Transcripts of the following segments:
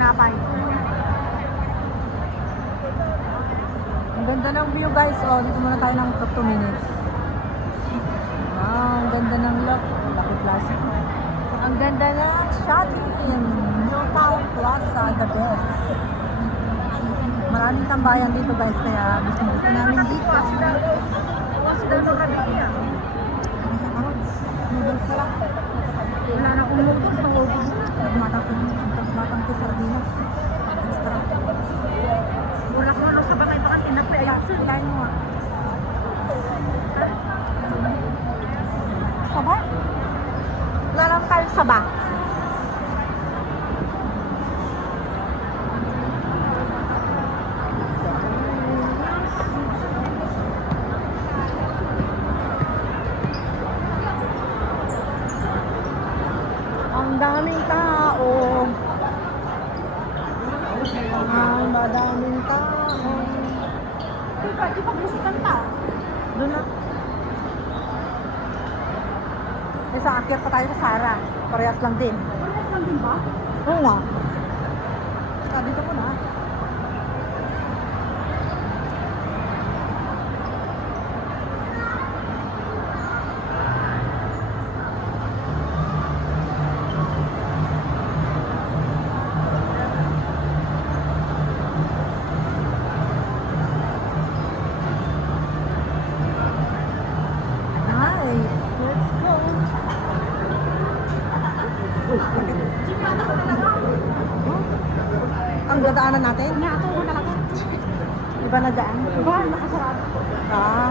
tinapay. Ang ganda ng view guys. Oh, dito muna tayo ng 2 minutes. Wow, ang ganda ng look. Lucky Plaza. Ang ganda ng shopping. New Town Plaza, the best. Maraming tambayan dito guys, kaya gusto namin dito. Noodles na lang. Wala na akong noodles, nang-ubos na. Nagmatang ko sardinas. Extra. Mula ko ano sa bakay bakan tinapay ayusin. Ilahin mo nga. Saba? Wala lang tayo saba. Ang daming tao. Ang madaming tao. Di pa gusto kanta. Doon na. Isa akyat pa tayo sa Sara. Parehas lang din. Parehas lang din ba? Oo nga. Dito ko na. Nice. Let's go. Ang dadaanan natin? Nato ko talaga. Iba na daan? Diba? Nakasarado. Ah.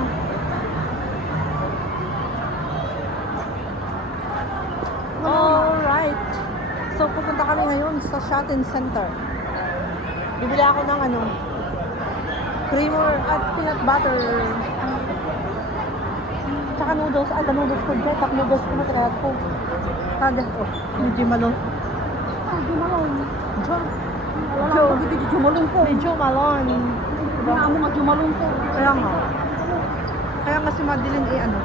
Alright. So, pupunta kami ngayon sa shopping center. Bibili ako ng ano, creamer at peanut butter. Tsaka noodles. Ay, noodles ko dyan. Tak noodles ko na trinat ko. Kada. Oh, yung Jimalong. Ah, di malong. Diyan. Wala ko dito jumalong ko. Medyo malon. Diba mo nga jumalong ko. Kaya nga. Kaya nga si Madeline eh ano.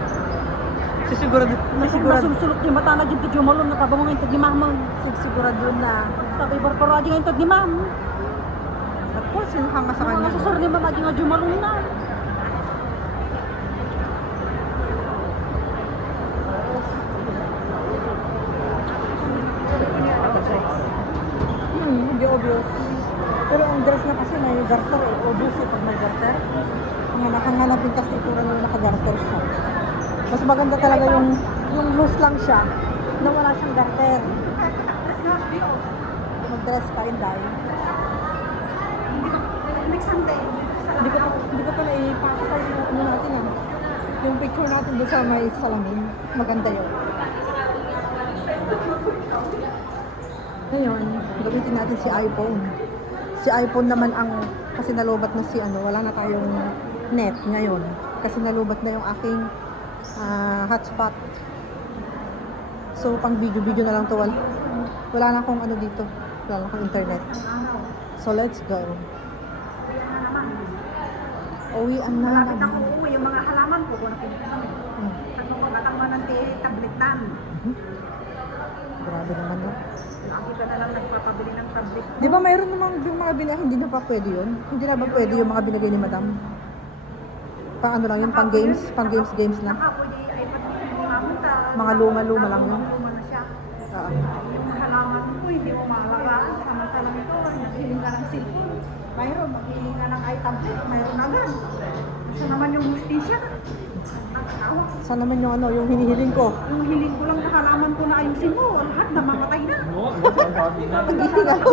Sisigurado. Nasusulok di mata na dito jumalong nakabango ngayon tag mamang. Sigurado na. Sabi barbaradi ngayon tag mam. Of course, yung hanga sa kanya. Masusur ni mama di nga jumalong na. Hindi obvious. Pero ang dress na kasi may garter eh. Obvious eh pag may garter. Hanapin kasi itsura nung naka-garter siya. Mas maganda talaga yung loose lang siya na wala siyang garter. Mag-dress ka in dahil. Next Sunday. Hindi ko pa naipasa yung ano natin ah. Yung picture natin doon sa may salamin. Maganda yun. Ngayon, gamitin natin si iPhone. Si iPhone naman ang, kasi nalubat na si ano, wala na tayong net ngayon. Kasi nalubat na yung aking hotspot. So, pang video-video na lang to. Wala na akong ano dito. Wala na akong internet. So, let's go. Uwian na. Malapit na ko uuwi yung mga halaman ko kung nakikinig. At magpagatang man ng tabletan. Grabe naman yun. Lagi ka na lang nagpapabili ng tablet. Di ba mayroon namang yung mga binigay, hindi na pa pwede yun? Hindi na ba pwede yung mga binigay ni Madam? Pang ano lang yun, pang games lang. Nakapwede ay pati mamunta. Mga luma-luma lang yun. Luma na siya. Oo. Yung halaman ko, hindi mo maalagaan. Samantalang ito, naghiling ka ng cellphone. Mayroon, maghiling ka ng tablet. Mayroon agad. Isa naman yung hustisya. Nakatawa. Saan naman yung ano, yung hinihiling ko? Yung hiling ko lang na halaman ko na ayusin mo. Lahat na mamatay na. Naghihingalo.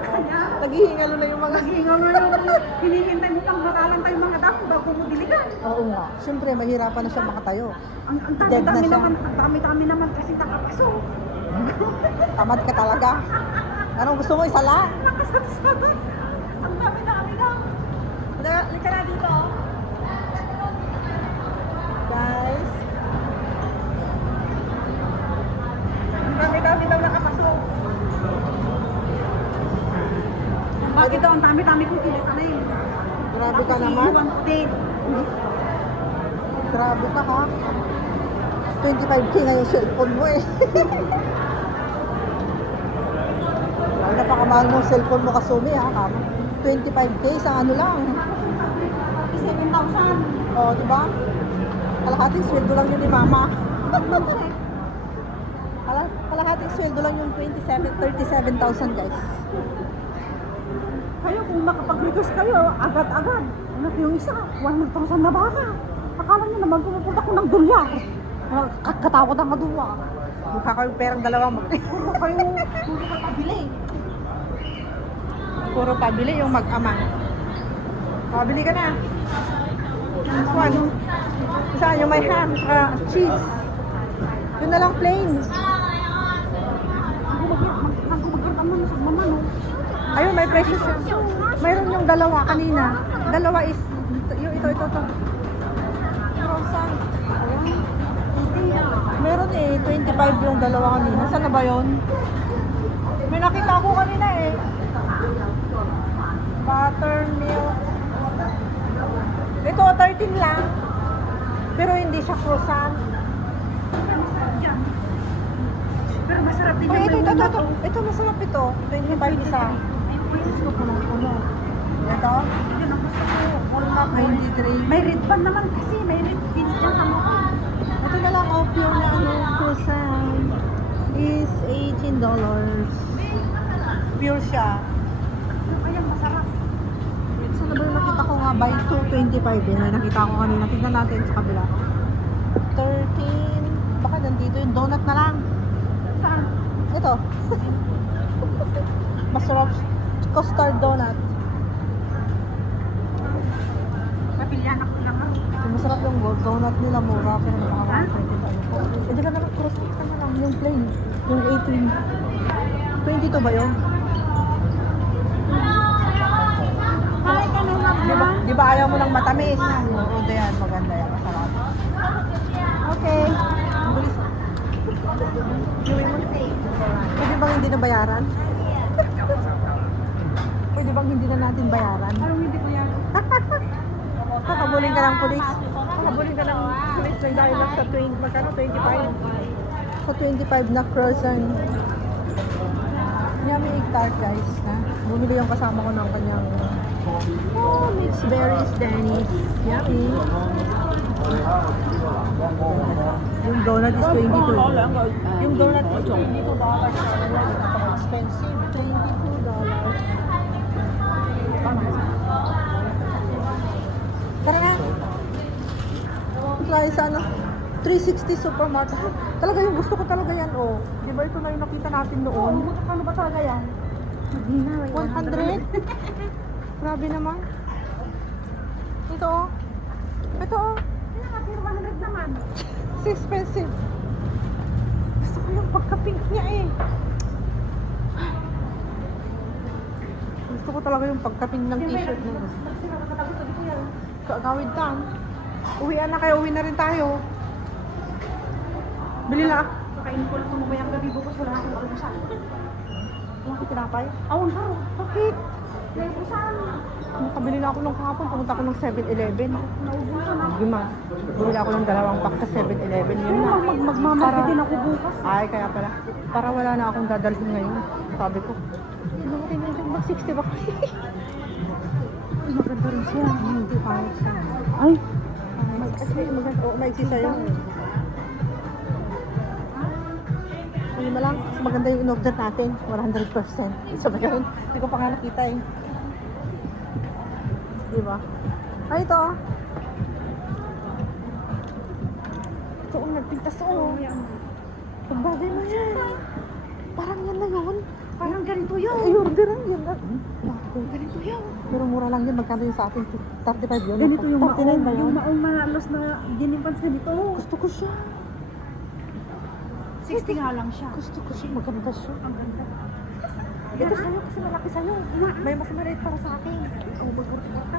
Kanya, Naghihingalo na yung mga... naghingaw na yung hinihintay mo pang matalan tayo mga damo bago mo diligan. Oo nga. Siyempre, mahirapan na siya makatayo. Ang Dead na dami-dami siya. naman, ang dami-dami naman kasi nakapasok. Tamad ka talaga. Anong gusto mo, isala? Nakasat-sat. Ang dami-dami na. Lika na dito. Guys. Ang dami-dami daw nakapasok. Bakit daw ang dami-dami kong tinatanim? Grabe ka naman. Iwan ko din. Grabe ka ha. 25K na yung cellphone mo eh. Lalo na pa mahal mo cellphone mo kasumi ha, kamo. 25K sa ano lang. 7,000. O, di ba? Kalahating sweldo lang yun ni mama. Kalahating sweldo lang yung 37,000 guys. Kayo kung makapag-request kayo, agad-agad. Ano yung isa? 100,000 na baka. Akala nyo naman pumupunta ko ng dulya. Katakot ang kaduwa. Mukha kayong perang dalawang Puro kayo pabili. Puro pabili yung mag-ama. Pabili ka na. Ano? Saan yung may ham, cheese. Yun na lang plain. Nagumagatan mo na sa mama, no? Ayun, may presyo siya. Mayroon yung dalawa kanina. Dalawa is, yung ito. Croissant. Meron eh, 25 yung dalawa kanina. Saan na ba yun? May nakita ko kanina eh. Buttermilk. Ito, 13 lang. Pero hindi siya croissant. Pero masarap din Oh, yung ito. lemon na to. Ito, masarap ito. 25 isa. Ay, gusto ko ng puno. Ito, Yun ang gusto ko. walnut ice cream. May red band naman kasi. May red beans dyan sa mukha. Ito na lang, pure na croissant is $18. Pure siya. Ayan, masarap. Saan na ba yung nakita ko nga? Buy 225 yun. May nakita ko kanina. Tignan natin sa kabila. 13. Baka nandito yung donut na lang. Saan? Ito. Masarap. Custard donut. Mabilyan ako lang. Masarap yung donut nila. Mura. Pero nakaka 25. Hindi ka naman croissant ka na lang. Yung plain. Yung 18. 22 ba yun? Hi, ka na lang Di ba ayaw mo ng matamis? Oo, yan. Maganda yan. Masarap. Okay. Ang bilis. Gawin mo. Pwede bang hindi na bayaran? Pwede bang hindi na natin bayaran? Anong hindi ko yan? Kakabulin ka ng pulis. Kakabulin ka ng pulis dahil lang sa 20, magkano? 25. So 25 na croissant. Yummy egg tart guys. Ha? Bumili yung kasama ko ng kanyang mixed berries Dennis. Yummy. Yung donut is 22. Yung donut is $22. Expensive. $22. Tara na. Try sa ano? 360 supermarket. Talaga yung gusto ko talaga yan, oh. Di ba ito na yung nakita natin noon? Ano ba talaga yan? 100? Grabe naman. Ito, oh. Ito, oh. Pero 100 naman. It's expensive. Gusto ko yung pagka-pink niya, eh. Gusto ko talaga yung pagka-pink ng t-shirt na yun. Kagawid tan. Uwian na kayo, uwi na rin tayo. Bili na. Kakain ko lang tumabayang gabi bukas wala akong almusal. Wala ko tinapay. Awon ka ro. Bakit? May busan. Nakabili na ako ng kahapon. Pumunta ako ng 7-Eleven. Naubusan ako. Gima. Bumili ako ng dalawang pack sa 7-Eleven. Yun na. Magmamarket din ako bukas. Ay, kaya pala. Para wala na akong dadalhin ngayon. Sabi ko, sino mo tinigil? Mag 60 ba? Ay, maganda rin siya. Hindi pangit siya. Ay, Maganda. Oo, maiksi sa'yo. Ano mo lang, mas maganda yung in-order natin. 100%. Sabi ka rin, hindi ko pa nga nakita eh. Diba? Ay, ito oh. Ito oh, nagpintas oh. Ang bagay mo yan. Parang yan na yun. parang ganito yun. Ay, orderan yun. Ganito yun. Pero mura lang yun. Magkano yun sa atin? 35 yun. Ganito yung 39 ba maong, yun? yung maong manalos na ginimpan sa dito. Gusto ko siya. 60 nga lang siya. Gusto ko siya. Maganda siya. Ang ganda. Ito sa'yo kasi malaki sa'yo. May mas maliit para sa akin. Oh, magkurta-kurta.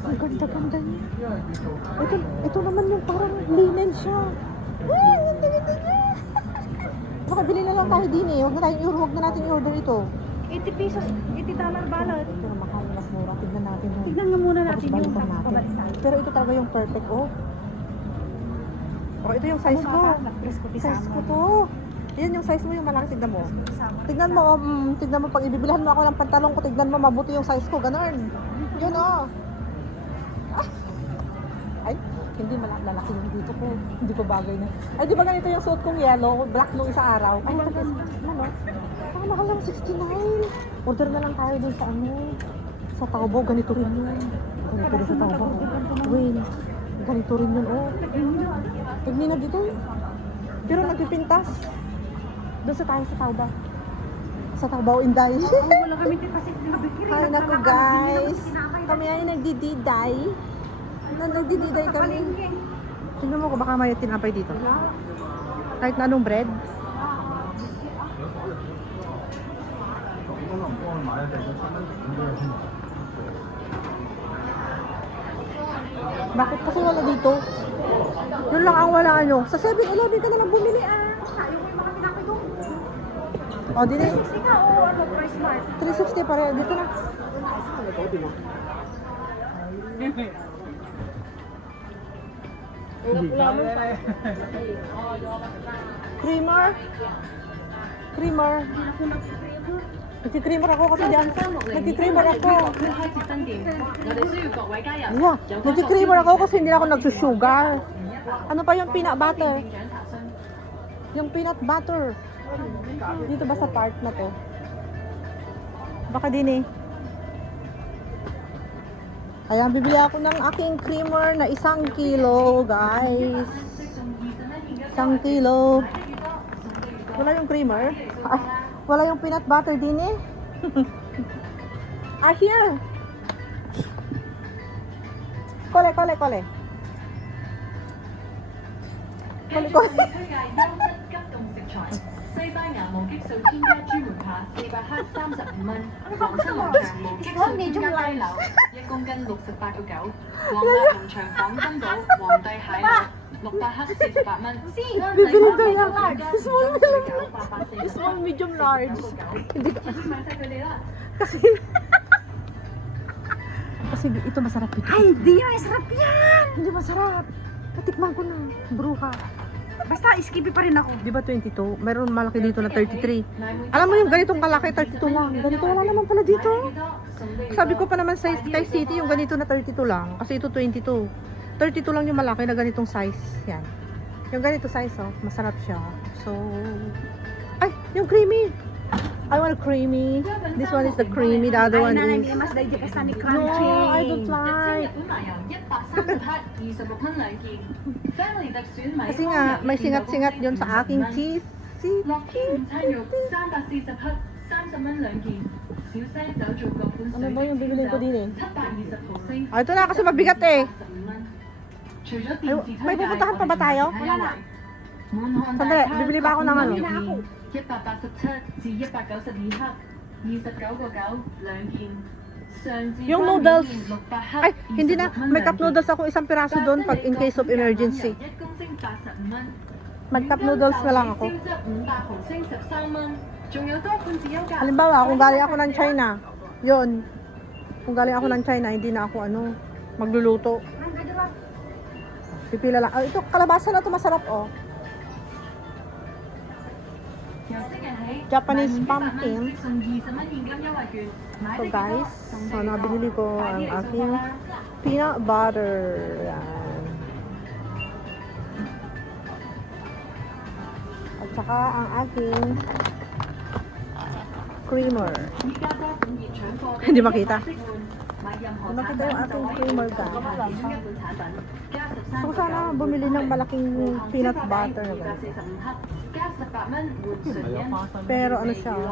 Ang ganda-ganda niya. Ito naman yung parang linen siya. Ay, ang ganda-ganda niya. Makabili na lang tayo din eh. Huwag na natin i-order ito. 80 pesos, $80 balot. Pero mahal, mas mura. Tignan natin. oh. Tignan nga muna natin Tapos yung balikan tax natin. pabalikan. Pero ito talaga yung perfect, oh. Oh, ito yung size ko. Nag-press ko Size ko pisama. to. Yan yung size mo, yung malaki, tignan mo. Kasama. Tignan mo, tignan mo, pag ibibilhan mo ako ng pantalon ko, tignan mo, mabuti yung size ko, ganun. Yun, oh. Ah. Ay, hindi lalaki yung dito ko. Hindi ko bagay na. Ay, di ba ganito yung suot kong yellow, black nung isa araw? Ay, tapos, ano? Ang mahal lang, 69. Order na lang tayo dun sa ano, sa Taobao, ganito rin yun. Ganito rin sa Taobao. Wait, ganito rin yun, oh. Tignan na dito. Pero nagpipintas. Doon sa tayo sa Taobao. Sa Taobao, Inday. Wala kami kasi pinabikiri. Hi, naku guys. Kami ay nagdididay. Nagdididay kami. Tingnan mo kung baka may tinapay dito. Kahit na anong bread. Bakit kasi wala dito? Yun lang ang wala ano. Sa 7-Eleven ka na lang bumili ah. Tayo ko yung mga tinapay doon. O, din eh. 60 ka o ano, price smart. 360 pa rin. Dito na. Creamer. Creamer. Nagki-creamer ako kasi diyan. Nagki-creamer ako. 開設新店，我哋需要各位加入。 Yeah, nagki-creamer ako kasi hindi ako nagsusugar. Ano pa yung peanut butter? 店長查詢。 Yung peanut butter. Dito ba sa part na to? Baka din eh. Ayan, bibili ako ng aking creamer na 1 kilo, guys. 1 kilo. Wala yung creamer? Ay, wala yung peanut butter din eh. Ah, here. Kole, kole, kole. Kole, kole. 推介優質急凍食材，西班牙無激素添加專門扒400克35蚊，皇室農場無激素添加雞柳1公斤68.9，皇立農場仿真島皇帝蟹柳600克48蚊， Bibili ko yan. Small, $849 small, medium, large. Hindi ko. 買晒佢哋啦。 Kasi, kasi ito masarap ito. Ay, di yan, sarap yan! Hindi masarap. Natikman ko na. Bruha. Basta, skippy pa rin ako. Di ba 22? Meron malaki dito na 33. Alam mo yung ganitong kalaki, 32 lang. Ganito wala naman pala dito. Sabi ko pa naman sa kay City, yung ganito na 32 lang. Kasi ito 22. 32 lang yung malaki na ganitong size. Yan. Yung ganito size, oh. Masarap siya. So, ay, yung creamy. I want a creamy. This one is the creamy. The other Ay, one nanay, is... may mas digest ni No, crunchy. I don't 日清 like. 日本麻油130克26蚊兩件，Family 特選米 Kasi nga, may singat-singat yun sa aking cheese. 樂天午餐肉340克30蚊兩件，小西酒做各款 Ano ba yung bibilin ko din eh? 720毫升， Ah, ito na kasi mabigat eh. 85蚊。除咗 Ay, 電視推 may 介， pupuntahan pa ba tayo? wala na。滿漢 Sandali, 大餐 bibili ba ako ng ano? 187至192克，29.9兩件。上至 Yung noodles. 600克 Ay, hindi na. May cup noodles ako isang piraso doon pag in case of emergency. 1公升85蚊。 Mag cup noodles na lang ako. 燒汁500毫升13蚊，仲有多款自優價。 Halimbawa, kung galing ako ng China, yun. Kung galing ako ng China, hindi na ako magluluto. Pipila lang. Ah, ito, kalabasa na to masarap oh. 由即日起 Japanese 買滿100蚊 pumpkin. 即送20蚊現金優惠券，買 So 得幾多 guys, 送 so 得幾多。 nabili ko 快 ang 啲嚟送貨 aking 啦！ peanut butter. Yan. At saka ang aking creamer. 依家多款熱搶貨， Hindi makita. 買任何 Hindi 產 makita 品 yung 就 ating 可以 creamer 送 guys. 其中一款產品，加13 So sana bumili ng malaking peanut butter na ganito. 245克，加18蚊換純銀。 Pero ano siya? 200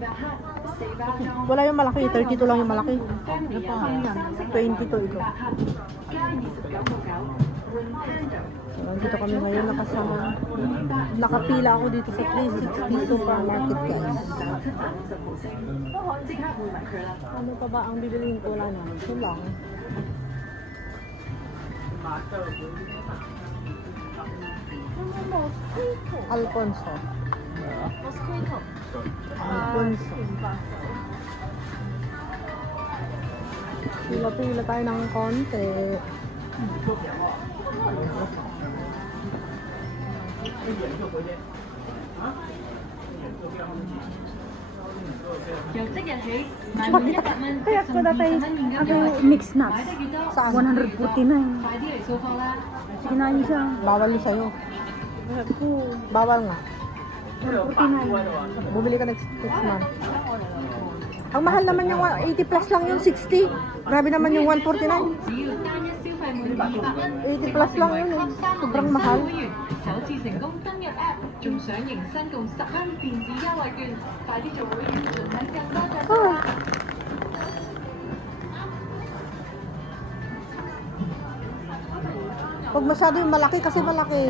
克4包裝。 Wala yung malaki, 32 lang yung malaki. 22 ito. 加29.9換 Panda。 So, nandito kami ngayon nakasama. Nakapila ako dito sa 360 supermarket guys. 即刻換埋佢啦！ Ano pa ba ang bibiliin ko? Wala na. Ito lang. Alfonso. Alfonso. Pila-pila tayo ng konti. 由即日起，買滿100蚊即 Kaya 送 ko dati, 20蚊現金 ako 優惠。 mixed nuts. 買得幾多？ Saan? 149. 快啲嚟掃貨啦！ Kinain siya. Bawal yun sa'yo. Sabi ko, Bawal nga. 149. Bumili ka next month. Ang mahal naman yung 80 plus lang yung 60. Grabe naman yung 149. 只要單一消費滿200蚊， 80 plus lang yun eh. Sobrang mahal. 會員首次成功登入 App，仲想迎新共10蚊電子優惠券，快啲做會員，盡享更多獎賞啦！ Huwag masyado yung malaki kasi malaki.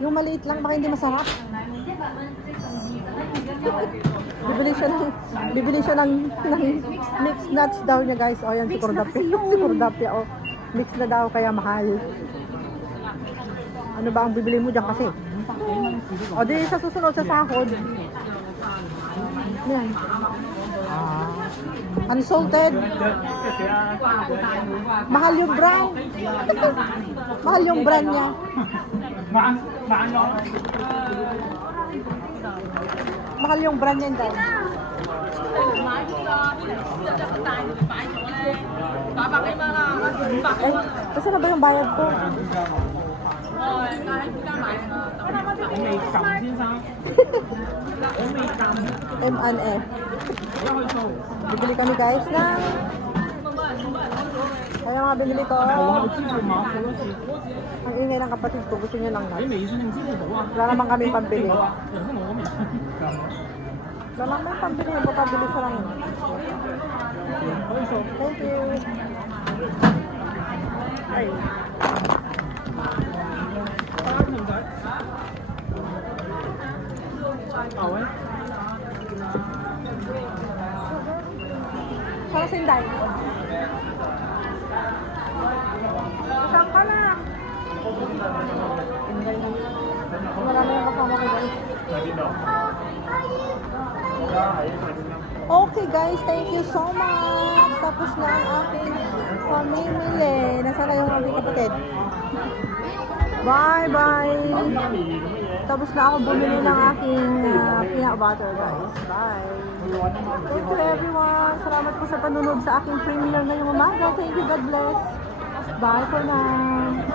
Yung maliit lang baka hindi masarap. 買滿100蚊即送20蚊現金優惠券。 Bibili siya ng mixed nuts daw niya guys. O yan si Mixed na Cordapia. kasi yun. Si Cordapia o. Mixed na daw kaya mahal. Ano ba ang bibili mo dyan kasi? O di sa susunod sa sahod. Yan. Unsalted. Mahal yung brand. Mahal yung brand niya. Mahal yung brand niya guys. Eh, kasi na ba yung bayad ko? M&F. Bibili kami guys ng kaya mga binili ko. Ang ingay ng kapatid ko, gusto niya lang guys. Wala naman kami pambili. Wala naman pambili, papabili sa lang. Thank you. Ay. Para Sinday. Saan ka na? Marami yung kasama ko guys. Okay guys, thank you so much. Tapos na ang aking pamimili. Nasaan na yung aking kapatid? Bye bye. Tapos na ako bumili ng aking peanut butter guys. Bye. Thank you everyone. Salamat po sa panunod sa aking premiere ngayong umaga. Thank you. God bless. Bye for now.